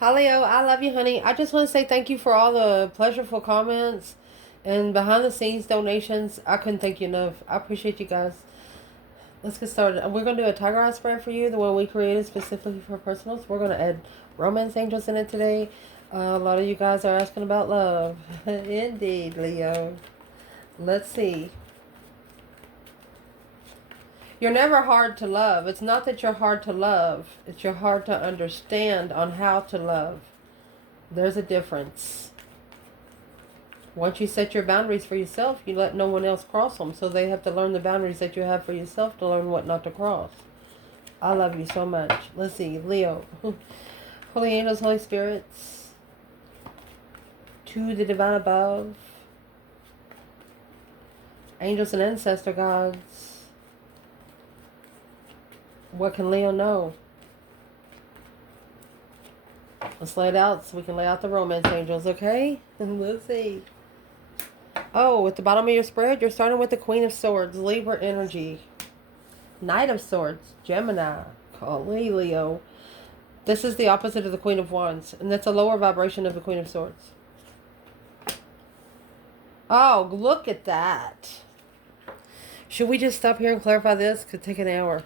Hi, Leo. I love you, honey. I just want to say thank you for all the pleasurable comments and behind the scenes donations. I couldn't thank you enough. I appreciate you guys. Let's get started. We're going to do a tiger eye spread for you, the one we created specifically for personals. We're going to add romance angels in it today. A lot of you guys are asking about love. Indeed, Leo. Let's see. You're never hard to love. It's not that you're hard to love. It's you're hard to understand on how to love. There's a difference. Once you set your boundaries for yourself, you let no one else cross them. So they have to learn the boundaries that you have for yourself to learn what not to cross. I love you so much. Let's see. Leo. Holy angels, Holy spirits. To the divine above. Angels and ancestor gods. What can Leo know? Let's lay it out so we can lay out the romance angels, okay? Let's see. Oh, at the bottom of your spread, you're starting with the Queen of Swords, Libra energy. Knight of Swords, Gemini. Golly, Leo. This is the opposite of the Queen of Wands, and that's a lower vibration of the Queen of Swords. Oh, look at that. Should we just stop here and clarify this? Could take an hour.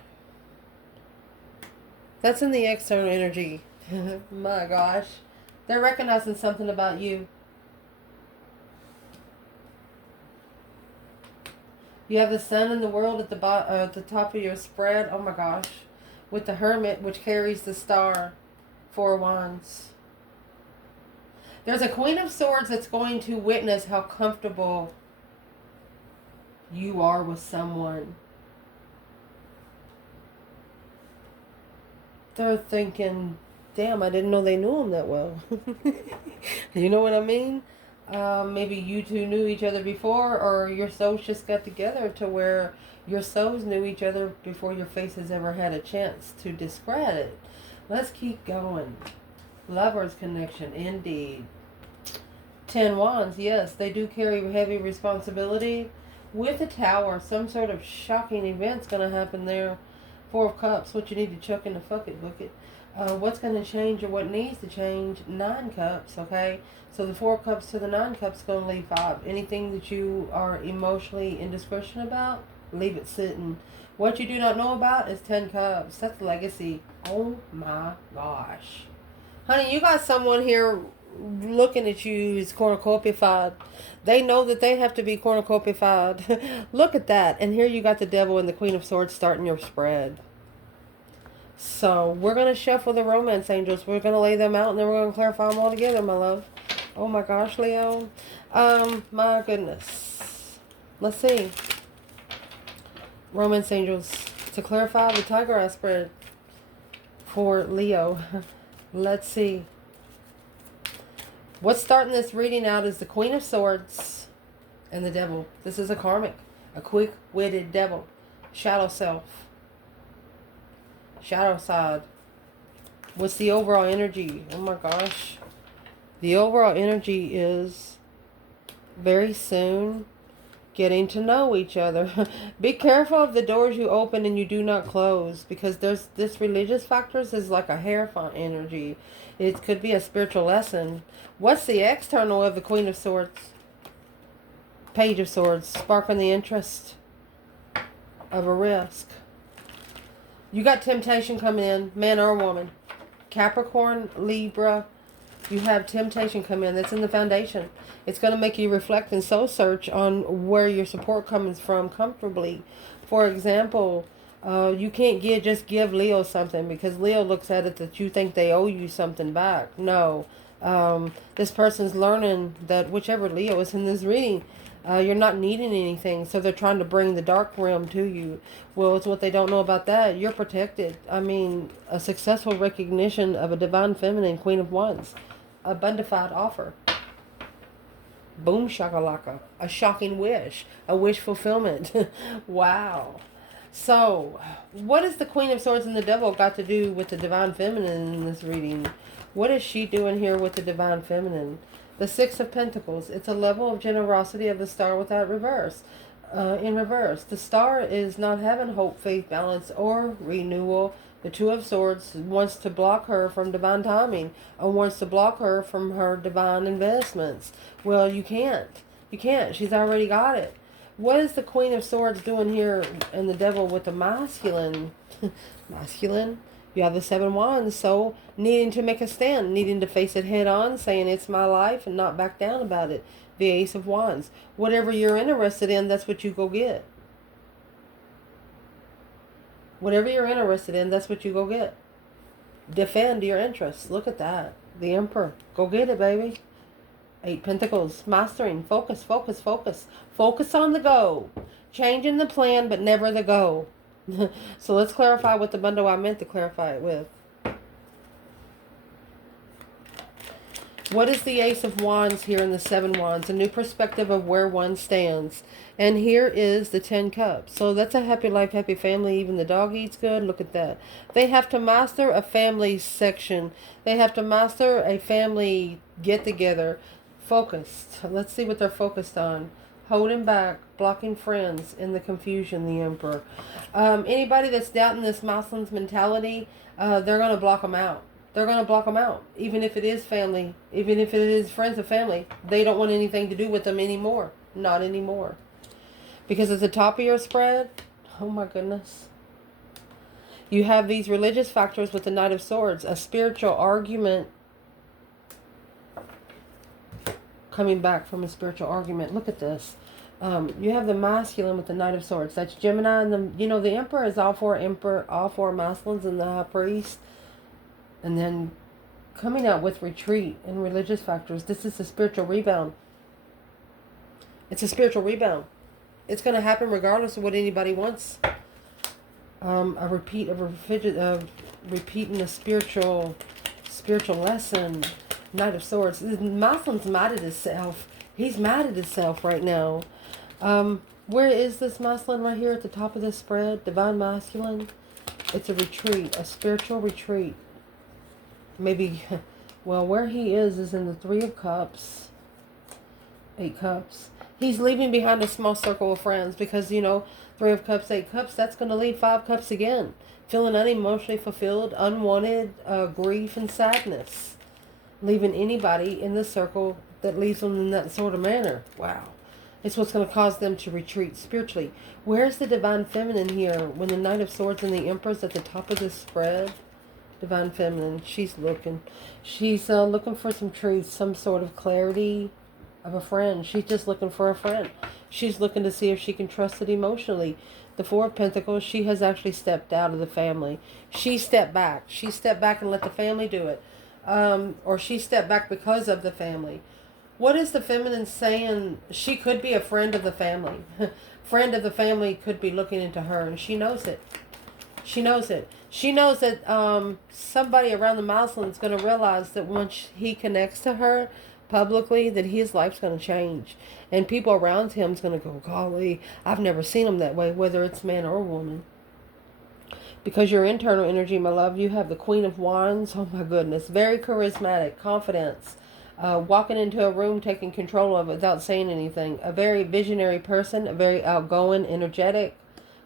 That's in the external energy. My gosh. They're recognizing something about you. You have the sun and the world at the top of your spread. Oh my gosh. With the Hermit, which carries the star. 4 Wands. There's a Queen of Swords that's going to witness how comfortable you are with someone. They're thinking, damn, I didn't know they knew him that well. You know what I mean? Maybe you two knew each other before, or your souls just got together to where your souls knew each other before your faces ever had a chance to describe it. Let's keep going. Lovers connection, indeed. 10 Wands, yes, they do carry heavy responsibility. With a Tower, some sort of shocking event's going to happen there. 4 of Cups, what you need to chuck in the bucket. What's going to change or what needs to change? 9 Cups, okay? So the 4 Cups to the 9 Cups is going to leave 5. Anything that you are emotionally indiscretion about, leave it sitting. What you do not know about is 10 Cups. That's legacy. Oh my gosh. Honey, you got someone here looking at you is cornucopified. They know that they have to be cornucopified. Look at that. And here you got the Devil and the Queen of Swords starting your spread. So we're going to shuffle the romance angels. We're going to lay them out and then we're going to clarify them all together, my love. Oh my gosh, Leo. My goodness. Let's see. Romance angels. To clarify the tiger eye spread for Leo. Let's see. What's starting this reading out is the Queen of Swords and the Devil. This is a karmic. A quick-witted devil. Shadow self. Shadow side. What's the overall energy? Oh my gosh. The overall energy is very soon getting to know each other. Be careful of the doors you open and you do not close, because there's this religious factors is like a hierophant energy. It could be a spiritual lesson. What's the external of the Queen of Swords? Page of Swords, sparking the interest of a risk. You got temptation coming in, man or woman. Capricorn, Libra, you have temptation come in. That's in the foundation. It's going to make you reflect and soul search on where your support comes from comfortably. For example, you can't just give Leo something because Leo looks at it that you think they owe you something back. No. This person's learning that whichever Leo is in this reading, you're not needing anything, so they're trying to bring the dark realm to you. Well, it's what they don't know about that. You're protected. I mean, a successful recognition of a divine feminine, Queen of Wands. A bonafide offer. Boom shakalaka. A shocking wish. A wish fulfillment. Wow. So, what has the Queen of Swords and the Devil got to do with the divine feminine in this reading? What is she doing here with the divine feminine? The 6 of Pentacles. It's a level of generosity of the star without reverse. In reverse. The star is not having hope, faith, balance, or renewal. The Two of Swords wants to block her from divine timing, or wants to block her from her divine investments. Well, you can't. You can't. She's already got it. What is the Queen of Swords doing here and the Devil with the masculine? Masculine? You have the Seven Wands, so needing to make a stand, needing to face it head on, saying it's my life and not back down about it. The Ace of Wands. Whatever you're interested in, that's what you go get. Whatever you're interested in, that's what you go get. Defend your interests. Look at that. The Emperor. Go get it, baby. 8 Pentacles. Mastering. Focus, focus, focus. Focus on the go. Changing the plan, but never the go. So let's clarify what the bundle I meant to clarify it with. What is the Ace of Wands here in the 7 Wands? A new perspective of where one stands. And here is the 10 Cups. So that's a happy life, happy family. Even the dog eats good. Look at that. They have to master a family section. They have to master a family get-together. Focused. Let's see what they're focused on. Holding back, blocking friends, in the confusion, the Emperor. Anybody that's doubting this masculine's mentality, they're going to block them out. They're going to block them out. Even if it is family, even if it is friends of family, they don't want anything to do with them anymore. Not anymore. Because at the top of your spread, oh my goodness, you have these religious factors with the Knight of Swords, a spiritual argument coming back from a spiritual argument. Look at this. You have the masculine with the Knight of Swords. That's Gemini, and the Emperor is all four masculines and the High Priest. And then coming out with retreat and religious factors. This is a spiritual rebound. It's a spiritual rebound. It's going to happen regardless of what anybody wants. A repeat of repeating a spiritual lesson. Knight of Swords. Masculine's mad at himself. He's mad at himself right now. Where is this masculine right here at the top of this spread? Divine masculine. It's a retreat, a spiritual retreat. Maybe, well, where he is in the 3 of Cups, 8 Cups. He's leaving behind a small circle of friends because, 3 of Cups, 8 Cups, that's going to leave 5 Cups again. Feeling unemotionally fulfilled, unwanted grief and sadness. Leaving anybody in the circle that leaves them in that sort of manner. Wow. It's what's going to cause them to retreat spiritually. Where's the Divine Feminine here when the Knight of Swords and the Empress at the top of this spread? Divine Feminine, she's looking. She's looking for some truth, some sort of clarity of a friend. She's just looking for a friend. She's looking to see if she can trust it emotionally. The 4 of Pentacles, she has actually stepped out of the family. She stepped back. She stepped back and let the family do it. Or she stepped back because of the family. What is the feminine saying? She could be a friend of the family. Friend of the family could be looking into her, and she knows it. She knows it. She knows that somebody around the masculine is going to realize that once he connects to her publicly, that his life's going to change. And people around him is going to go, golly, I've never seen him that way, whether it's man or woman. Because your internal energy, my love, you have the Queen of Wands. Oh my goodness. Very charismatic. Confidence. Walking into a room, taking control of it without saying anything. A very visionary person. A very outgoing, energetic.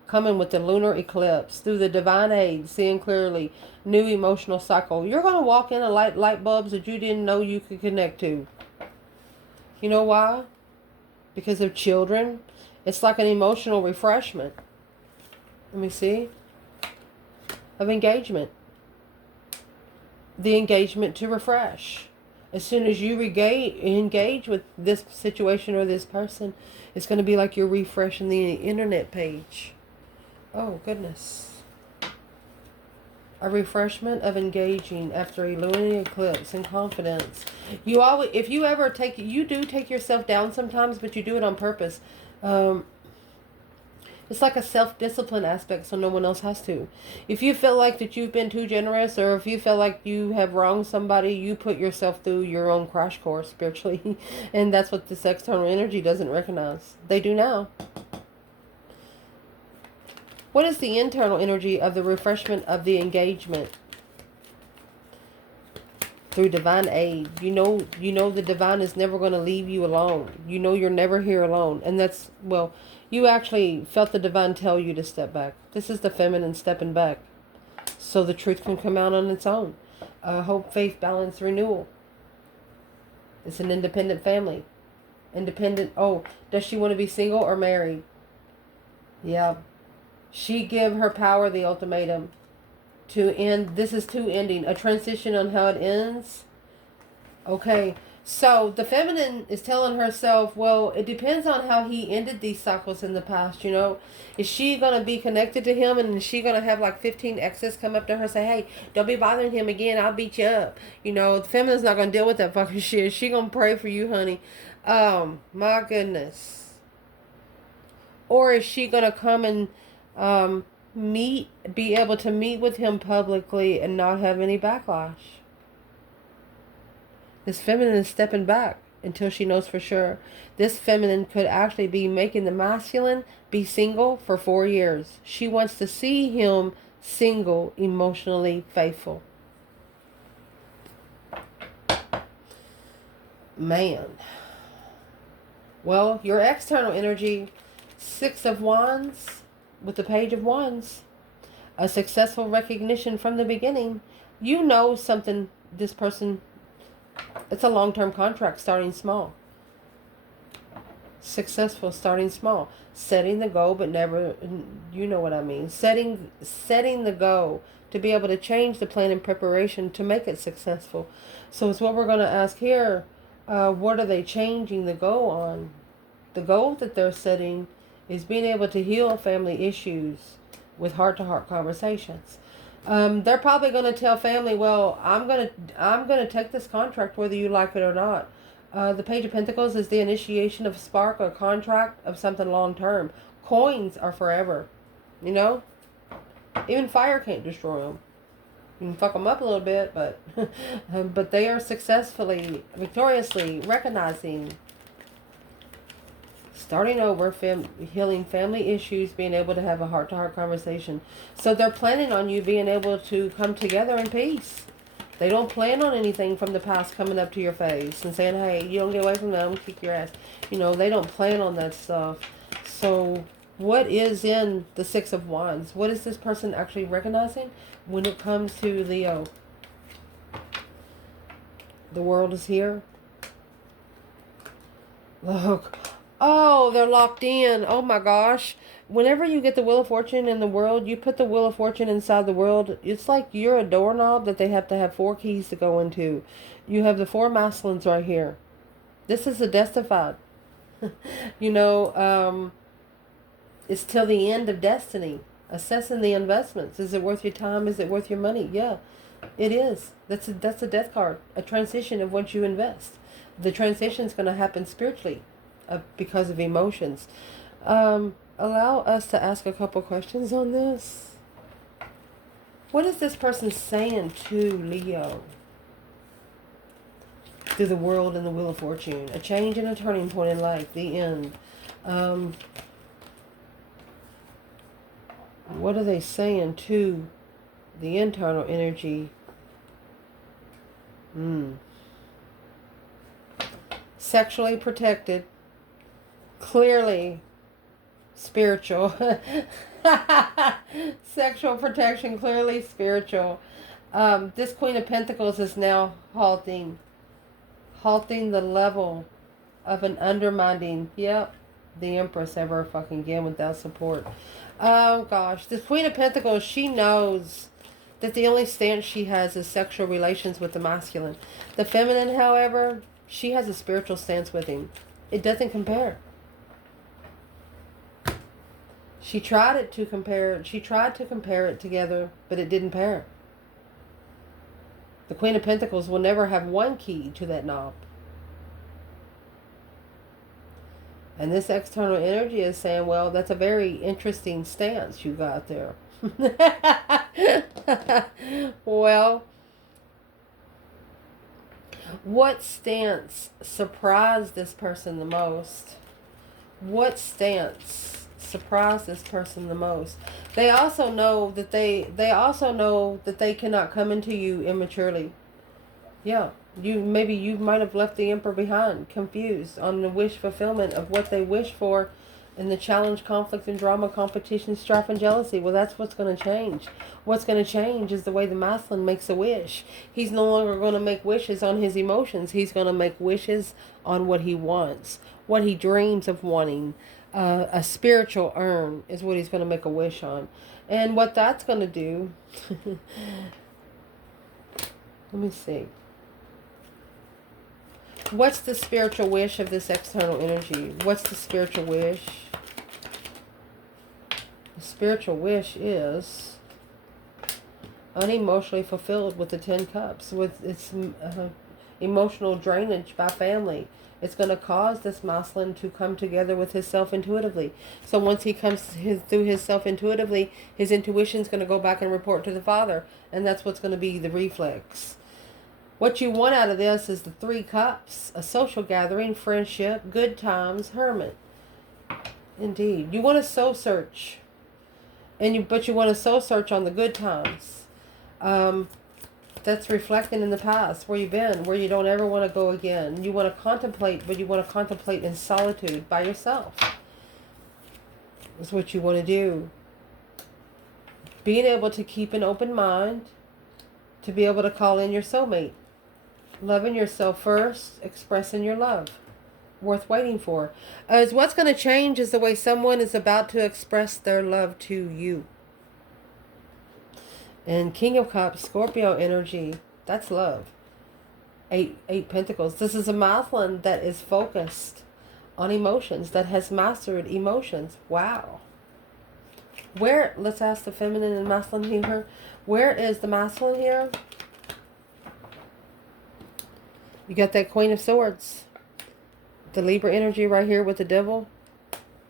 Coming with the lunar eclipse. Through the divine aid. Seeing clearly. New emotional cycle. You're going to walk in and light light bulbs that you didn't know you could connect to. You know why? Because of children. It's like an emotional refreshment. Let me see. Of engagement. The engagement to refresh. As soon as you engage with this situation or this person, it's going to be like you're refreshing the internet page. Oh, goodness. A refreshment of engaging after a lunar eclipse and confidence. You always, if you ever you do take yourself down sometimes, but you do it on purpose. It's like a self-discipline aspect, so no one else has to. If you feel like that you've been too generous, or if you feel like you have wronged somebody, you put yourself through your own crash course spiritually. And that's what this external energy doesn't recognize. They do now. What is the internal energy of the refreshment of the engagement? Through divine aid. You know the divine is never going to leave you alone. You know you're never here alone. And that's, well, you actually felt the divine tell you to step back. This is the feminine stepping back. so the truth can come out on its own. Hope, faith, balance, renewal. It's an independent family. Independent. Oh, does she want to be single or married? Yeah. She give her power the ultimatum to end. This is to ending. A transition on how it ends. Okay. So the feminine is telling herself, well, it depends on how he ended these cycles in the past, you know. Is she going to be connected to him, and is she going to have like 15 exes come up to her and say, hey, don't be bothering him again, I'll beat you up. You know, the feminine's not going to deal with that fucking shit. She going to pray for you, honey. My goodness. Or is she going to come and be able to meet with him publicly and not have any backlash? This feminine is stepping back until she knows for sure. This feminine could actually be making the masculine be single for 4 years. She wants to see him single, emotionally faithful. Man. Well, your external energy, 6 of Wands with the Page of Wands. A successful recognition from the beginning. You know something, this person, it's a long-term contract starting small. Successful starting small. Setting the goal, but never, you know what I mean. Setting the goal to be able to change the plan in preparation to make it successful. So it's what we're going to ask here. What are they changing the goal on? The goal that they're setting is being able to heal family issues with heart-to-heart conversations. They're probably going to tell family, well, I'm going to take this contract whether you like it or not. The Page of Pentacles is the initiation of a spark or contract of something long-term. Coins are forever, you know? Even fire can't destroy them. You can fuck them up a little bit, but but they are successfully, victoriously recognizing, starting over, healing family issues, being able to have a heart-to-heart conversation. So they're planning on you being able to come together in peace. They don't plan on anything from the past coming up to your face and saying, hey, you don't get away from them, kick your ass. You know, they don't plan on that stuff. So what is in the 6 of Wands? What is this person actually recognizing when it comes to Leo? The world is here. Look. Oh, they're locked in. Oh my gosh. Whenever you get the Wheel of Fortune in the world, you put the Wheel of Fortune inside the world. It's like you're a doorknob that they have to have 4 keys to go into. You have the 4 masculines right here. This is a Destified. You know, it's till the end of destiny. Assessing the investments. Is it worth your time? Is it worth your money? Yeah, it is. That's a death card. A transition of what you invest. The transition is going to happen spiritually because of emotions. Allow us to ask a couple questions on this. What is this person saying to Leo through the world and the Wheel of Fortune? A change and a turning point in life. The end. What are they saying to the internal energy? Sexually protected. Clearly spiritual. Sexual protection, clearly spiritual. This Queen of Pentacles is now halting the level of an undermining. Yep, the Empress ever fucking again without support. Oh gosh, this Queen of Pentacles, she knows that the only stance she has is sexual relations with the masculine. The feminine, however, she has a spiritual stance with him. It doesn't compare. She tried to compare it together, but it didn't pair. The Queen of Pentacles will never have one key to that knob. And this external energy is saying, well, that's a very interesting stance you got there. Well, what stance surprised this person the most? What stance surprised this person the most? They also know that they cannot come into you immaturely. Yeah, you might have left the Emperor behind, confused on the wish fulfillment of what they wish for, And the challenge, conflict, and drama, competition, strife, and jealousy. Well, that's what's going to change. What's going to change is the way the masculine makes a wish. He's no longer going to make wishes on his emotions. He's going to make wishes on what he wants, what he dreams of wanting. A spiritual urn is what he's going to make a wish on. And what that's going to do, let me see. What's the spiritual wish of this external energy? What's the spiritual wish? The spiritual wish is unemotionally fulfilled with the 10 cups, with its emotional drainage by family. It's going to cause this masculine to come together with himself intuitively. So once he comes through himself intuitively, his intuition's going to go back and report to the father. And that's what's going to be the reflex. What you want out of this is the 3 cups, a social gathering, friendship, good times, hermit. Indeed. You want to soul search. But you want to soul search on the good times. That's reflecting in the past, where you've been, where you don't ever want to go again. You want to contemplate, but you want to contemplate in solitude by yourself. That's what you want to do. Being able to keep an open mind, to be able to call in your soulmate. Loving yourself first, expressing your love. Worth waiting for. As what's going to change is the way someone is about to express their love to you. And King of Cups, Scorpio energy, that's love. Eight Pentacles. This is a masculine that is focused on emotions, that has mastered emotions. Wow. Let's ask the feminine and masculine here. Where is the masculine here? You got that Queen of Swords. The Libra energy right here with the Devil.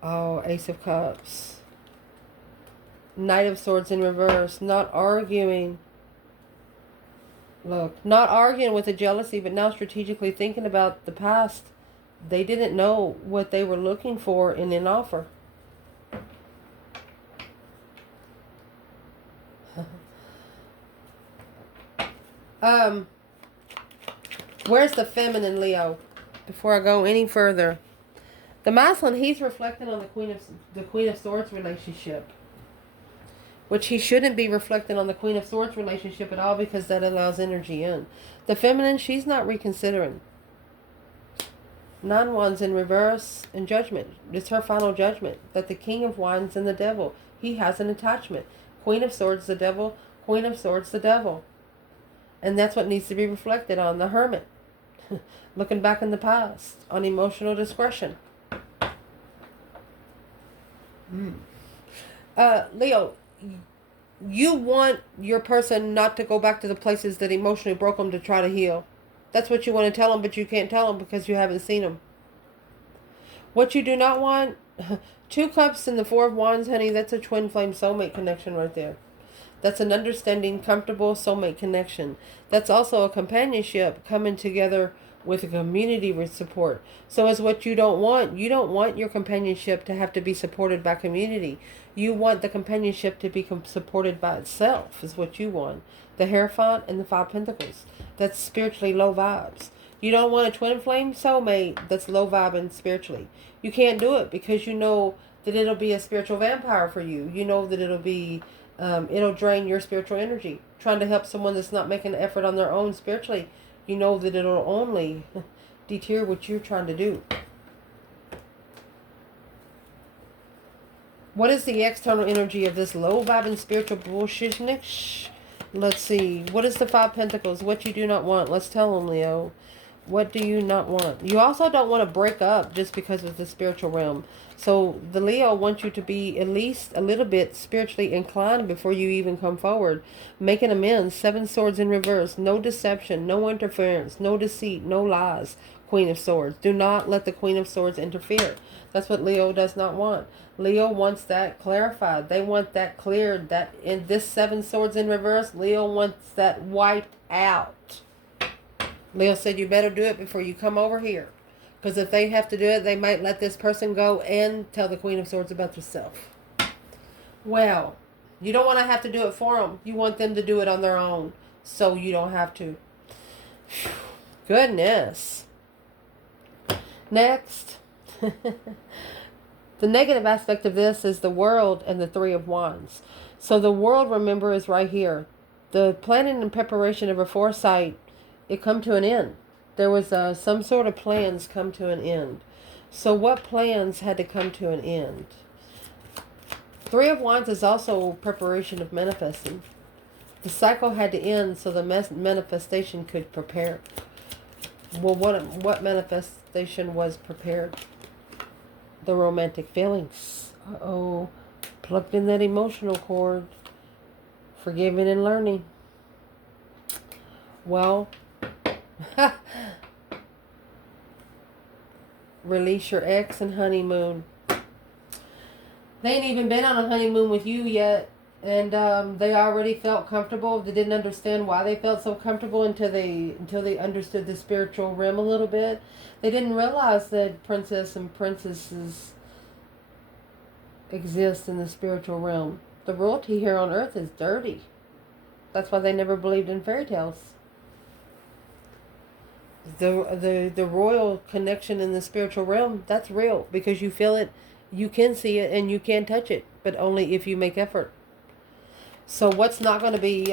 Oh, Ace of Cups. Knight of Swords in reverse. Not arguing. Look, not arguing with the jealousy, but now strategically thinking about the past. They didn't know what they were looking for in an offer. Where's the feminine, Leo? Before I go any further. The masculine, he's reflecting on the Queen of Swords relationship. Which he shouldn't be reflecting on the Queen of Swords relationship at all, because that allows energy in. The feminine, she's not reconsidering. 9 Wands in reverse and judgment. It's her final judgment. That the King of Wands and the Devil, he has an attachment. Queen of Swords, the Devil. Queen of Swords, the Devil. And that's what needs to be reflected on the Hermit. Looking back in the past. On emotional discretion. Leo, you want your person not to go back to the places that emotionally broke them to try to heal. That's what you want to tell them, but you can't tell them because you haven't seen them. What you do not want, 2 Cups and the 4 of Wands, honey, that's a twin flame soulmate connection right there. That's an understanding, comfortable soulmate connection. That's also a companionship coming together with a community with support. So is what you don't want. You don't want your companionship to have to be supported by community. You want the companionship to be supported by itself, is what you want. The Hierophant and the 5 Pentacles. That's spiritually low vibes. You don't want a twin flame soulmate that's low vibing spiritually. You can't do it because you know that it'll be a spiritual vampire for you. You know that it'll be, it'll drain your spiritual energy. Trying to help someone that's not making an effort on their own spiritually, you know that it'll only deter what you're trying to do. What is the external energy of this low vibing spiritual bullshitness? Let's see. What is the 5 Pentacles? What you do not want. Let's tell them, Leo. What do you not want? You also don't want to break up just because of the spiritual realm. So the Leo wants you to be at least a little bit spiritually inclined before you even come forward. Making amends. 7 Swords in reverse. No deception. No interference. No deceit. No lies. Queen of Swords. Do not let the Queen of Swords interfere. That's what Leo does not want. Leo wants that clarified. They want that cleared. That in this 7 Swords in reverse, Leo wants that wiped out. Leo said you better do it before you come over here. Because if they have to do it, they might let this person go and tell the Queen of Swords about themselves. Well, you don't want to have to do it for them. You want them to do it on their own. So you don't have to. Goodness. Next. The negative aspect of this is the World and the Three of Wands. So the World, remember, is right here. The planning and preparation of a foresight, it come to an end. There was some sort of plans come to an end. So what plans had to come to an end? Three of Wands is also preparation of manifesting. The cycle had to end so the manifestation could prepare. Well, what manifestation was prepared? The romantic feelings. Uh-oh. Plugged in that emotional cord. Forgiving and learning. Well, release your ex and honeymoon. They ain't even been on a honeymoon with you yet. And they already felt comfortable. They didn't understand why they felt so comfortable until they understood the spiritual realm a little bit. They didn't realize that princess and princesses exist in the spiritual realm. The royalty here on earth is dirty. That's why they never believed in fairy tales. The royal connection in the spiritual realm, that's real because you feel it, you can see it, and you can touch it, but only if you make effort. So what's not going to be,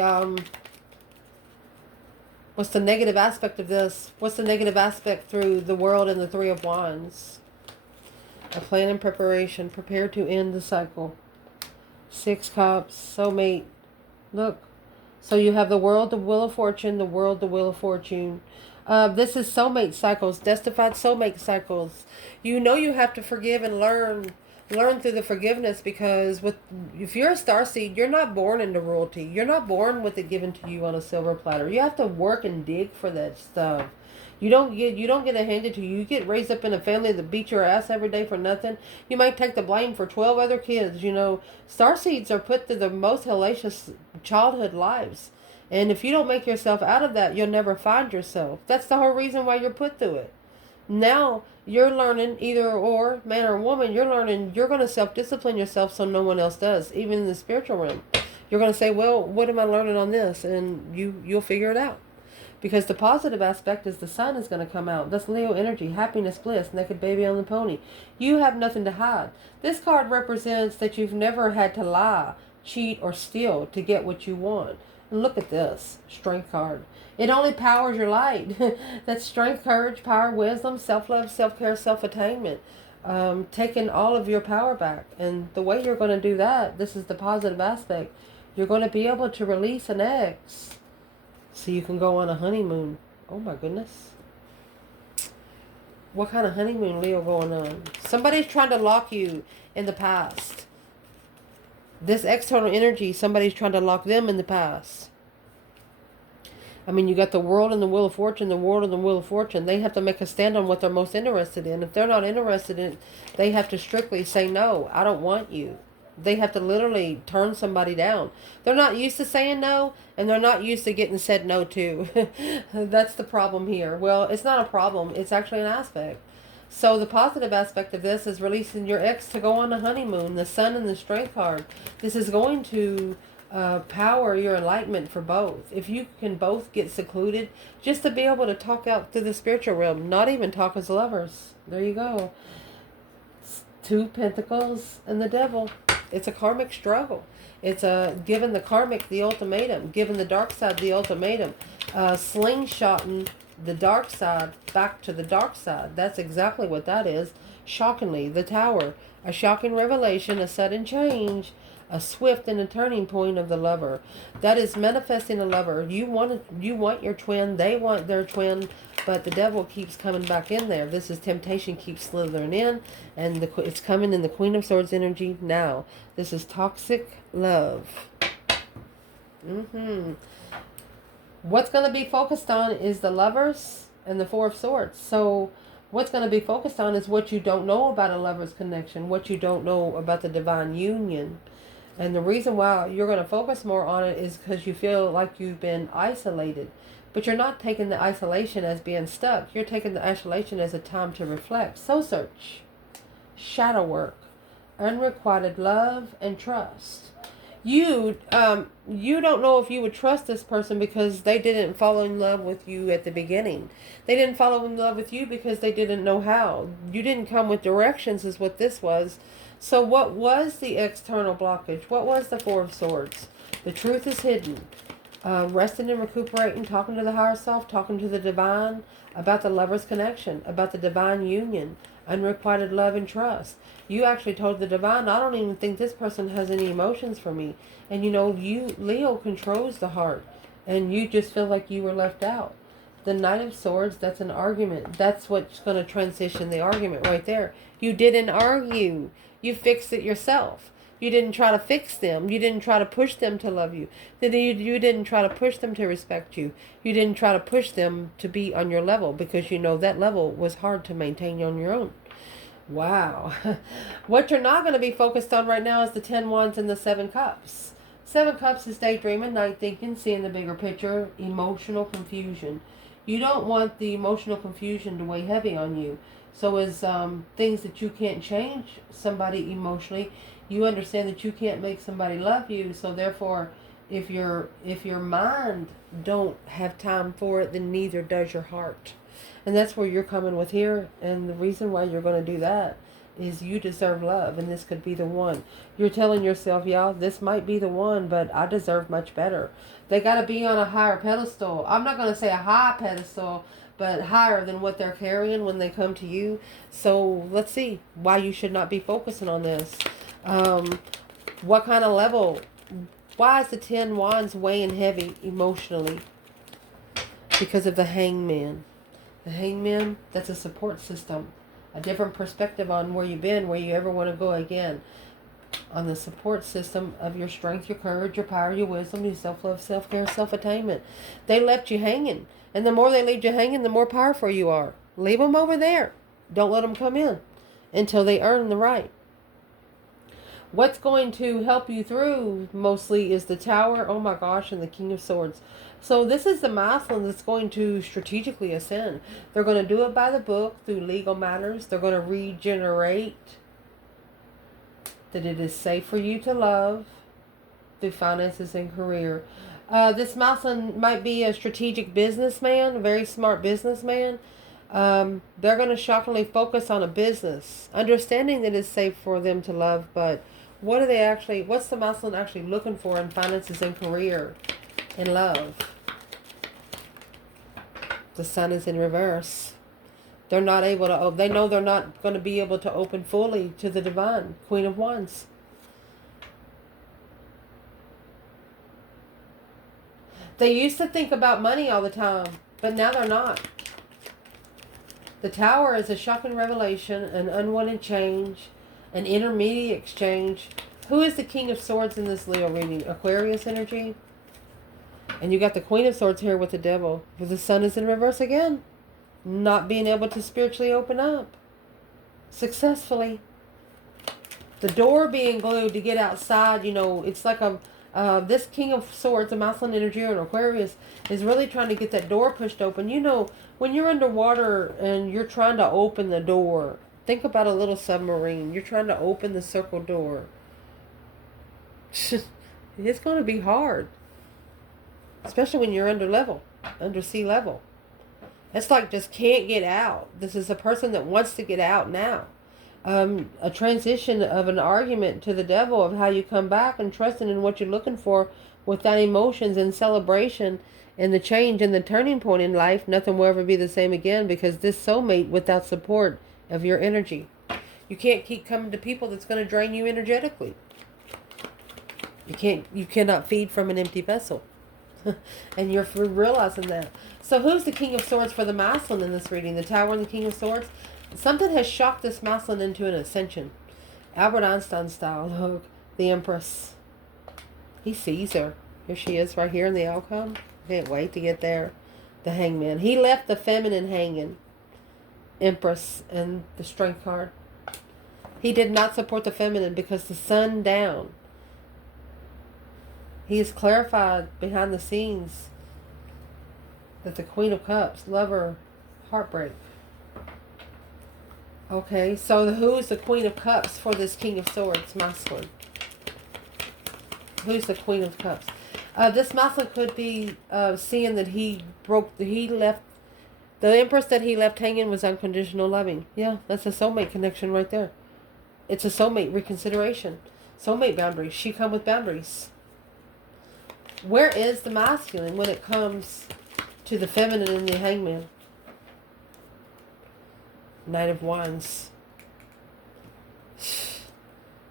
what's the negative aspect of this? What's the negative aspect through the World and the Three of Wands? A plan and preparation, prepare to end the cycle. Six Cups, soulmate. Look, so you have the World, the Wheel of Fortune, the World, the Wheel of Fortune. This is soulmate cycles, destified soulmate cycles. You know you have to forgive and learn through the forgiveness, because if you're a starseed, you're not born into royalty. You're not born with it given to you on a silver platter. You have to work and dig for that stuff. You don't get it handed to you. You get raised up in a family that beat your ass every day for nothing. You might take the blame for 12 other kids. You know, starseeds are put through the most hellacious childhood lives. And if you don't make yourself out of that, you'll never find yourself. That's the whole reason why you're put through it. Now you're learning, either or, man or woman, you're learning, you're going to self-discipline yourself so no one else does, even in the spiritual realm. You're going to say, well, what am I learning on this? And you'll figure it out. Because the positive aspect is the sun is going to come out. That's Leo energy, happiness, bliss, naked baby on the pony. You have nothing to hide. This card represents that you've never had to lie, cheat, or steal to get what you want. And look at this, strength card. It only powers your light. That's strength, courage, power, wisdom, self-love, self-care, self-attainment. Taking all of your power back. And the way you're going to do that, this is the positive aspect. You're going to be able to release an ex so you can go on a honeymoon. Oh my goodness. What kind of honeymoon, Leo, going on? Somebody's trying to lock you in the past. This external energy, somebody's trying to lock them in the past. I mean, you got the World and the Wheel of Fortune, the World and the Wheel of Fortune. They have to make a stand on what they're most interested in. If they're not interested in it, they have to strictly say, no, I don't want you. They have to literally turn somebody down. They're not used to saying no, and they're not used to getting said no to. That's the problem here. Well, it's not a problem. It's actually an aspect. So the positive aspect of this is releasing your ex to go on a honeymoon. The Sun and the Strength card. This is going to power your enlightenment for both. If you can both get secluded, just to be able to talk out through the spiritual realm, not even talk as lovers. There you go. Two Pentacles and the Devil. It's a karmic struggle. It's giving the karmic the ultimatum, giving the dark side the ultimatum, slingshotting the dark side back to the dark side. That's exactly what that is. Shockingly, the Tower, a shocking revelation, a sudden change, a swift and a turning point of the lover. That is manifesting a lover. You want your twin, they want their twin, but the devil keeps coming back in there. This is temptation keeps slithering in, and it's coming in the Queen of Swords energy now. This is toxic love. What's going to be focused on is the Lovers and the Four of Swords. So what's going to be focused on is what you don't know about a lover's connection, what you don't know about the divine union. And the reason why you're going to focus more on it is because you feel like you've been isolated. But you're not taking the isolation as being stuck. You're taking the isolation as a time to reflect. Soul search, shadow work, unrequited love, and trust. You don't know if you would trust this person because they didn't fall in love with you at the beginning. They didn't fall in love with you because they didn't know how. You didn't come with directions is what this was. So what was the external blockage? What was the Four of Swords? The truth is hidden. Resting and recuperating, talking to the higher self, talking to the divine about the lover's connection, about the divine union, unrequited love and trust. You actually told the divine, I don't even think this person has any emotions for me. And you know, you, Leo, controls the heart. And you just feel like you were left out. The Knight of Swords, that's an argument. That's what's going to transition the argument right there. You didn't argue. You fixed it yourself. You didn't try to fix them. You didn't try to push them to love you. You didn't try to push them to respect you. You didn't try to push them to be on your level because you know that level was hard to maintain on your own. Wow. What you're not going to be focused on right now is the 10 Wands and the 7 Cups. 7 Cups is daydreaming, night thinking, seeing the bigger picture, emotional confusion. You don't want the emotional confusion to weigh heavy on you. So as things that you can't change somebody emotionally, you understand that you can't make somebody love you. So therefore, if your mind don't have time for it, then neither does your heart. And that's where you're coming with here. And the reason why you're going to do that is you deserve love, and this could be the one. You're telling yourself, yeah, this might be the one, but I deserve much better. They got to be on a higher pedestal. I'm not going to say a high pedestal, but higher than what they're carrying when they come to you. So let's see why you should not be focusing on this. What kind of level? Why is the 10 Wands weighing heavy emotionally? Because of the Hangman. The Hangman, that's a support system. A different perspective on where you've been, where you ever want to go again. On the support system of your strength, your courage, your power, your wisdom, your self-love, self-care, self-attainment. They left you hanging. And the more they leave you hanging, the more powerful you are. Leave them over there. Don't let them come in until they earn the right. What's going to help you through mostly is the Tower, oh my gosh, and the King of Swords. So this is the masculine that's going to strategically ascend. They're going to do it by the book through legal matters. They're going to regenerate that it is safe for you to love through finances and career. This masculine might be a strategic businessman, a very smart businessman. They're going to shockingly focus on a business, understanding that it's safe for them to love, but what's the masculine actually looking for in finances and career and love? The Sun is in reverse. They're not able to, they know they're not going to be able to open fully to the divine, Queen of Wands. They used to think about money all the time, but now they're not. The Tower is a shocking revelation, an unwanted change, an intermediate exchange. Who is the King of Swords in this Leo reading? Aquarius energy. And you got the Queen of Swords here with the Devil. But the Sun is in reverse again. Not being able to spiritually open up successfully. The door being glued to get outside, you know, it's like this King of Swords, the masculine energy or Aquarius, is really trying to get that door pushed open. You know, when you're underwater and you're trying to open the door, think about a little submarine. You're trying to open the circle door. It's going to be hard. Especially when you're under sea level. It's like just can't get out. This is a person that wants to get out now. A transition of an argument to the devil of how you come back and trusting in what you're looking for without emotions and celebration and the change and the turning point in life. Nothing will ever be the same again because this soulmate without support of your energy. You can't keep coming to people that's going to drain you energetically. You cannot feed from an empty vessel. And you're realizing that. So who's the King of Swords for the masculine in this reading? The Tower and the King of Swords? Something has shocked this masculine into an ascension. Albert Einstein style. Look, the Empress. He sees her. Here she is right here in the outcome. Can't wait to get there. The Hangman. He left the feminine hanging. Empress and the Strength card. He did not support the feminine because the sun down. He has clarified behind the scenes that the Queen of Cups, lover, heartbreak. Okay, so who is the Queen of Cups for this King of Swords, masculine? Who's the Queen of Cups? This masculine could be seeing that he left, the Empress that he left hanging was unconditional loving. Yeah, that's a soulmate connection right there. It's a soulmate reconsideration. Soulmate boundaries. She come with boundaries. Where is the masculine when it comes to the feminine and the Hangman? Knight of Wands.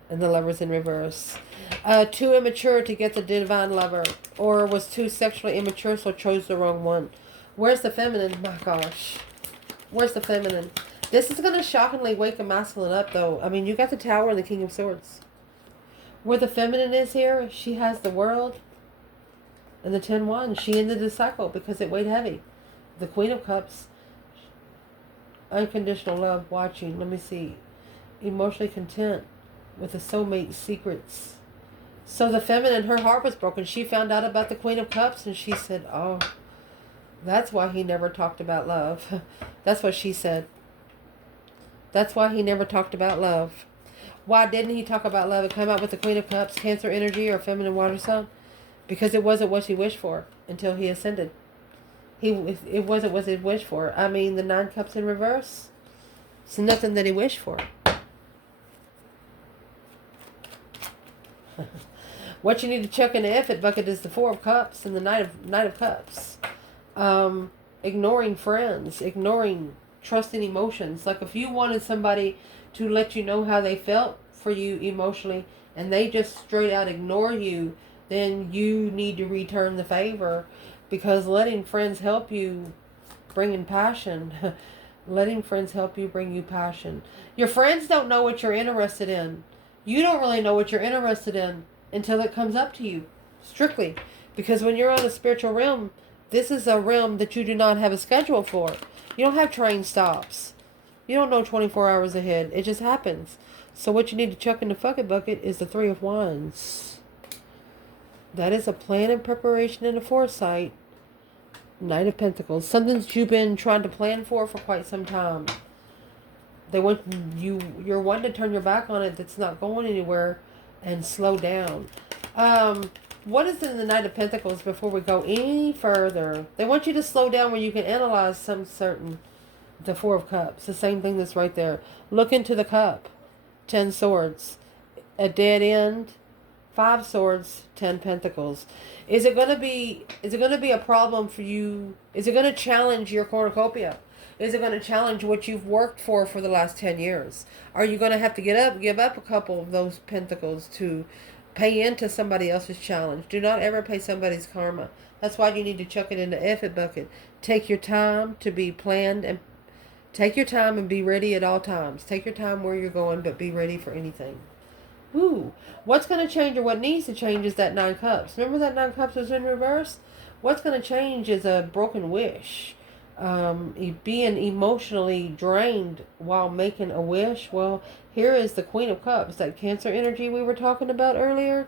And the Lover's in reverse. Too immature to get the divine lover. Or was too sexually immature, so chose the wrong one. Where's the feminine? My gosh. Where's the feminine? This is going to shockingly wake a masculine up, though. I mean, you got the Tower and the King of Swords. Where the feminine is here, she has the World and the 10 Wands. She ended the cycle because it weighed heavy. The Queen of Cups. Unconditional love, watching. Let me see. Emotionally content with the soulmate secrets. So the feminine, her heart was broken. She found out about the Queen of Cups and she said, oh, that's why he never talked about love. That's what she said. That's why he never talked about love. Why didn't he talk about love? It came out with the Queen of Cups, Cancer energy or feminine water sign. Because it wasn't what he wished for until he ascended. It wasn't what he wished for. I mean, the 9 Cups in reverse. It's nothing that he wished for. What you need to check in the effort bucket is the 4 of Cups and the Knight of Cups. Ignoring friends, ignoring trusting emotions. Like if you wanted somebody to let you know how they felt for you emotionally and they just straight out ignore you, then you need to return the favor, because letting friends help you bring in passion. Letting friends help you bring you passion. Your friends don't know what you're interested in. You don't really know what you're interested in until it comes up to you. Strictly. Because when you're on a spiritual realm, this is a realm that you do not have a schedule for. You don't have train stops. You don't know 24 hours ahead. It just happens. So what you need to chuck in the bucket is the 3 of Wands. That is a plan and preparation and a foresight. Knight of Pentacles. Something that you've been trying to plan for quite some time. They want you're wanting to turn your back on it that's not going anywhere and slow down. What is in the Knight of Pentacles before we go any further? They want you to slow down where you can analyze some certain... The 4 of Cups. The same thing that's right there. Look into the cup. 10 Swords. A dead end. 5 Swords. 10 Pentacles. Is it going to be a problem for you? Is it going to challenge your cornucopia? Is it going to challenge what you've worked for the last 10 years? Are you going to have to give up a couple of those pentacles to pay into somebody else's challenge? Do not ever pay somebody's karma. That's why you need to chuck it in the effort bucket. Take your time to be planned and take your time and be ready at all times. Take your time where you're going, but be ready for anything. Ooh, what's going to change or what needs to change is that 9 Cups. Remember that 9 Cups was in reverse? What's going to change is a broken wish. Being emotionally drained while making a wish. Well, here is the Queen of Cups, that Cancer energy we were talking about earlier.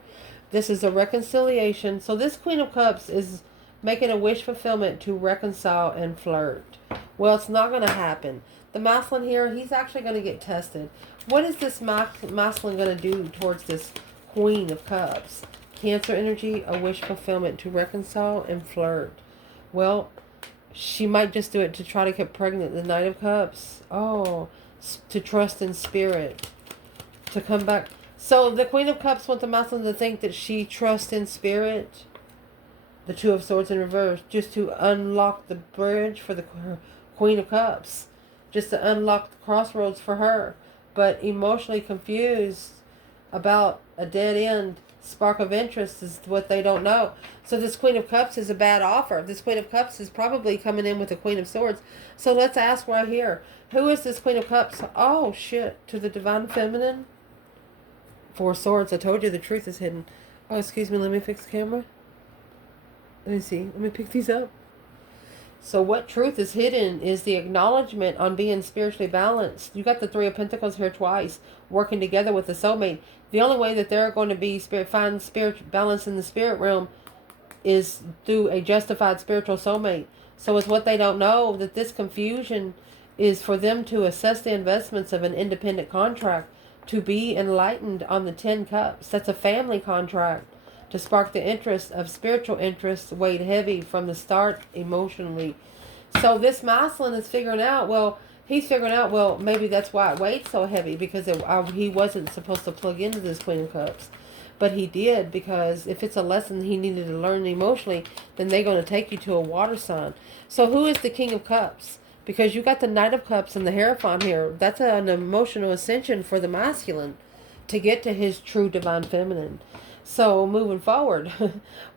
This is a reconciliation. So this Queen of Cups is making a wish fulfillment to reconcile and flirt. Well, it's not going to happen. The masculine here, he's actually going to get tested. What is this masculine going to do towards this Queen of Cups? Cancer energy, a wish fulfillment to reconcile and flirt. Well, she might just do it to try to get pregnant. The Knight of Cups. Oh, to trust in spirit. To come back. So the Queen of Cups wants the masculine to think that she trusts in spirit. The 2 of Swords in reverse. Just to unlock the bridge for the Queen of Cups. Just to unlock the crossroads for her. But emotionally confused about a dead end. Spark of interest is what they don't know. So this Queen of Cups is a bad offer. This Queen of Cups is probably coming in with the Queen of Swords. So let's ask right here. Who is this Queen of Cups? Oh, shit. To the Divine Feminine. 4 Swords. I told you the truth is hidden. Oh, excuse me. Let me fix the camera. Let me see. Let me pick these up. So what truth is hidden is the acknowledgement on being spiritually balanced. You got the 3 of Pentacles here twice, working together with the soulmate. The only way that they're going to find spiritual balance in the spirit realm is through a justified spiritual soulmate. So it's what they don't know, that this confusion is for them to assess the investments of an independent contract, to be enlightened on the 10 Cups. That's a family contract. to spark the interest of spiritual interest weighed heavy from the start emotionally. So this masculine is figuring out, well, he's figuring out, well, maybe that's why it weighed so heavy, because he wasn't supposed to plug into this Queen of Cups. But he did, because if it's a lesson he needed to learn emotionally, then they're going to take you to a water sign. So who is the King of Cups? Because you got the Knight of Cups and the Hierophant here. That's an emotional ascension for the masculine to get to his true divine feminine. So moving forward,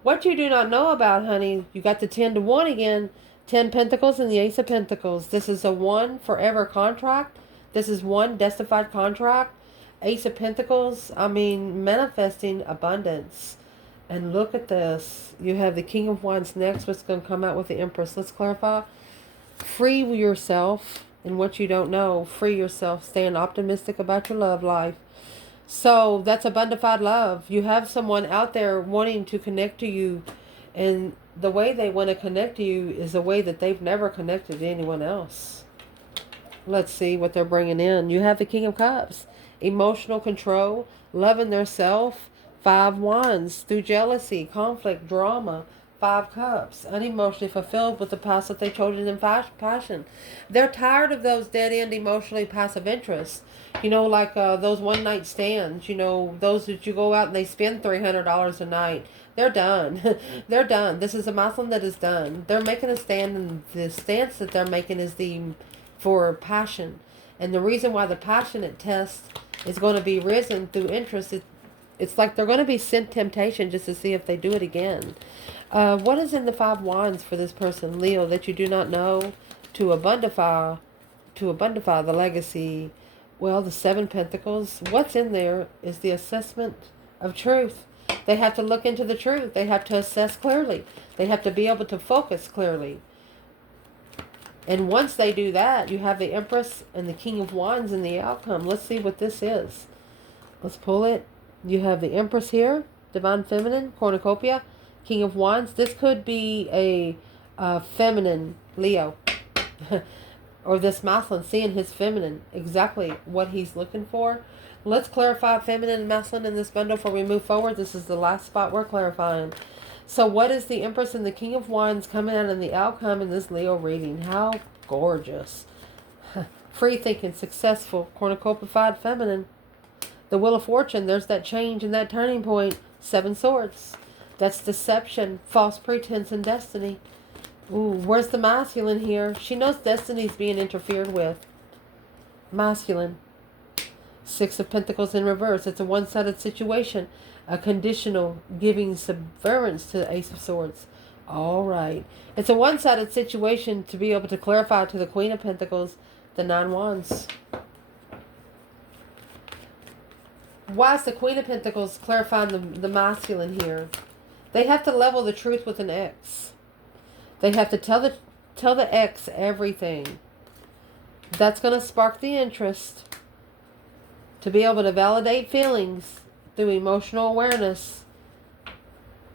what you do not know about, honey, you got the 10 to 1 again. 10 Pentacles and the Ace of Pentacles. This is a one forever contract. This is one destified contract. Ace of Pentacles, I mean, manifesting abundance. And look at this. You have the King of Wands next. What's going to come out with the Empress? Let's clarify. Free yourself in what you don't know. Free yourself. Staying optimistic about your love life. So that's abundified love. You have someone out there wanting to connect to you. And the way they want to connect to you is a way that they've never connected to anyone else. Let's see what they're bringing in. You have the King of Cups. Emotional control, loving their self. 5 Wands, through jealousy, conflict, drama. 5 Cups, unemotionally fulfilled with the past that they chose in passion. They're tired of those dead-end emotionally passive interests. You know, like those one-night stands. You know, those that you go out and they spend $300 a night. They're done. They're done. This is a masculine that is done. They're making a stand, and the stance that they're making is for passion. And the reason why the passionate test is going to be risen through interest, it's like they're going to be sent temptation just to see if they do it again. What is in the 5 Wands for this person, Leo, that you do not know? To abundify the legacy. Well, the 7 Pentacles. What's in there is the assessment of truth. They have to look into the truth. They have to assess clearly. They have to be able to focus clearly. And once they do that, you have the Empress and the King of Wands in the outcome. Let's see what this is. Let's pull it. You have the Empress here, Divine Feminine, Cornucopia, King of Wands. This could be a feminine Leo. Or this masculine seeing his feminine, exactly what he's looking for. Let's clarify feminine and masculine in this bundle before we move forward. This is the last spot we're clarifying. So what is the Empress and the King of Wands coming out in the outcome in this Leo reading? How gorgeous. Free thinking, successful, cornucopified feminine. The Wheel of Fortune, there's that change and that turning point. 7 Swords. That's deception, false pretense, and destiny. Ooh, where's the masculine here? She knows destiny's being interfered with. Masculine. 6 of Pentacles in reverse. It's a one-sided situation. A conditional giving subverence to the Ace of Swords. All right. It's a one-sided situation to be able to clarify to the Queen of Pentacles, the 9 Wands. Why is the Queen of Pentacles clarifying the masculine here? They have to level the truth with an X. They have to tell the X everything. That's going to spark the interest to be able to validate feelings through emotional awareness.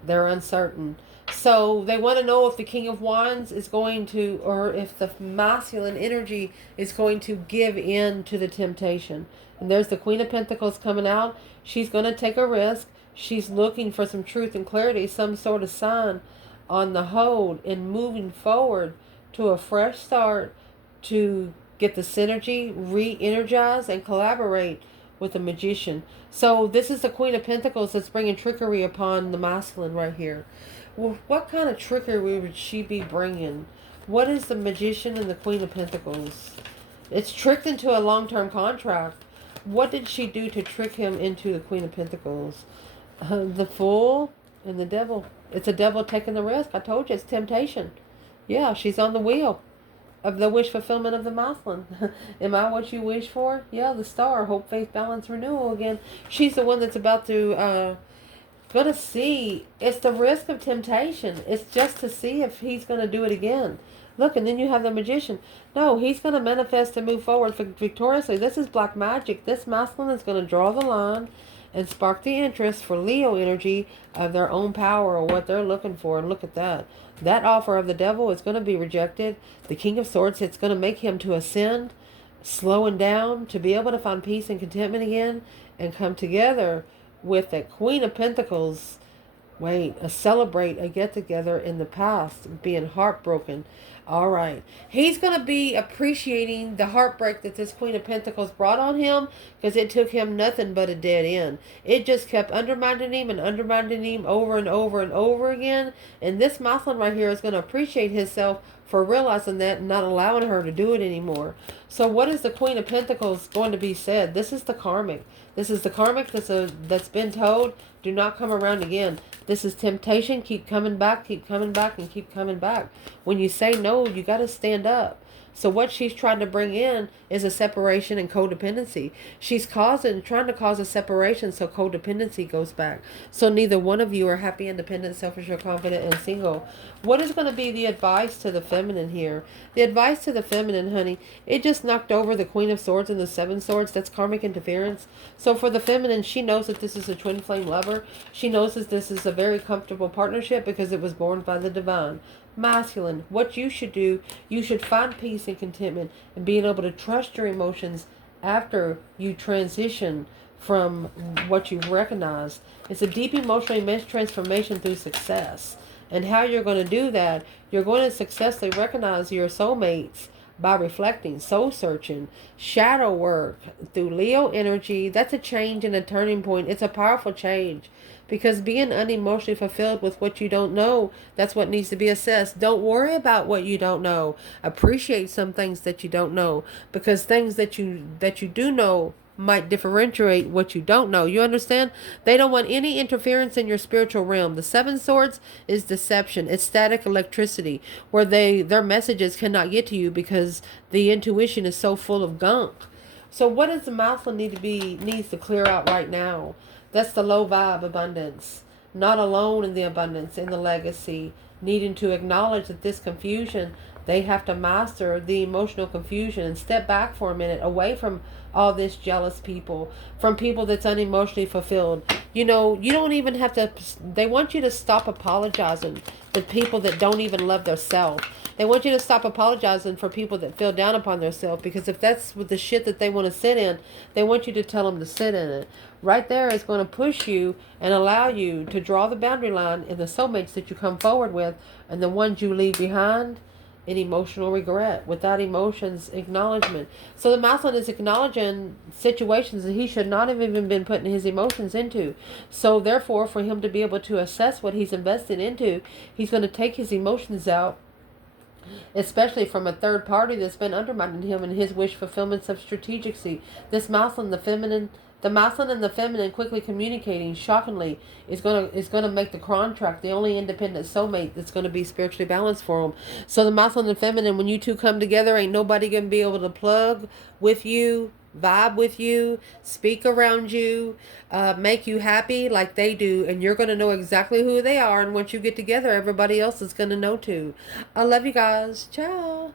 They're uncertain. So they want to know if the King of Wands is going to, or if the masculine energy is going to give in to the temptation. And there's the Queen of Pentacles coming out. She's going to take a risk. She's looking for some truth and clarity, some sort of sign on the hold and moving forward to a fresh start to get the synergy, re-energize, and collaborate with the Magician. So this is the Queen of Pentacles that's bringing trickery upon the masculine right here. Well, what kind of trickery would she be bringing? What is the Magician and the Queen of Pentacles? It's tricked into a long-term contract. What did she do to trick him into the Queen of Pentacles? The Fool and the Devil. It's a devil taking the risk. I told you, it's temptation. Yeah, she's on the wheel of the wish fulfillment of the masculine. Am I what you wish for? Yeah, the Star. Hope, faith, balance, renewal again. She's the one that's about to gonna see. It's the risk of temptation. It's just to see if he's gonna do it again. Look, and then you have the Magician. No, he's gonna manifest and move forward victoriously. This is black magic. This masculine is gonna draw the line and spark the interest for Leo energy of their own power or what they're looking for. And look at that. That offer of the devil is going to be rejected. The King of Swords, it's going to make him to ascend, slowing down, to be able to find peace and contentment again, and come together with the Queen of Pentacles Wait, celebrate a get together in the past, being heartbroken. All right. He's going to be appreciating the heartbreak that this Queen of Pentacles brought on him, because it took him nothing but a dead end. It just kept undermining him over and over and over again. And this Mothman right here is going to appreciate himself for realizing that and not allowing her to do it anymore. So what is the Queen of Pentacles going to be said? This is the karmic. This is the karmic that's been told, do not come around again. This is temptation. Keep coming back, and keep coming back. When you say no, you got to stand up. So what she's trying to bring in is a separation and codependency. She's trying to cause a separation so codependency goes back. So neither one of you are happy, independent, selfish, or confident, and single. What is going to be the advice to the feminine here? The advice to the feminine, honey, it just knocked over the Queen of Swords and the Seven Swords. That's karmic interference. So for the feminine, she knows that this is a twin flame lover. She knows that this is a very comfortable partnership because it was born by the divine. Masculine, what you should do, you should find peace and contentment and being able to trust your emotions after you transition from what you've recognized. It's a deep emotional immense transformation through success. And how you're going to do that, you're going to successfully recognize your soulmates by reflecting, soul searching, shadow work through Leo energy. That's a change and a turning point. It's a powerful change. Because being unemotionally fulfilled with what you don't know, that's what needs to be assessed. Don't worry about what you don't know. Appreciate some things that you don't know. Because things that you do know might differentiate what you don't know. You understand? They don't want any interference in your spiritual realm. The Seven Swords is deception. It's static electricity, where their messages cannot get to you because the intuition is so full of gunk. So what does the mouthful needs to clear out right now? That's the low vibe abundance. Not alone in the abundance, in the legacy. Needing to acknowledge that this confusion, they have to master the emotional confusion and step back for a minute, away from all this jealous people, from people that's unemotionally fulfilled. You know, you don't even have to, they want you to stop apologizing to people that don't even love themselves. They want you to stop apologizing for people that feel down upon themselves, because if that's with the shit that they want to sit in, they want you to tell them to sit in it. Right there is going to push you and allow you to draw the boundary line in the soulmates that you come forward with, and the ones you leave behind in emotional regret, without emotions, acknowledgement. So the masculine is acknowledging situations that he should not have even been putting his emotions into. So therefore, for him to be able to assess what he's invested into, he's going to take his emotions out, especially from a third party that's been undermining him in his wish fulfillments of strategicy. This masculine, the masculine and the feminine quickly communicating, shockingly, is gonna make the contract the only independent soulmate that's gonna be spiritually balanced for them. So the masculine and feminine, when you two come together, ain't nobody gonna be able to plug with you, vibe with you, speak around you, make you happy like they do, and you're gonna know exactly who they are. And once you get together, everybody else is gonna know too. I love you guys. Ciao.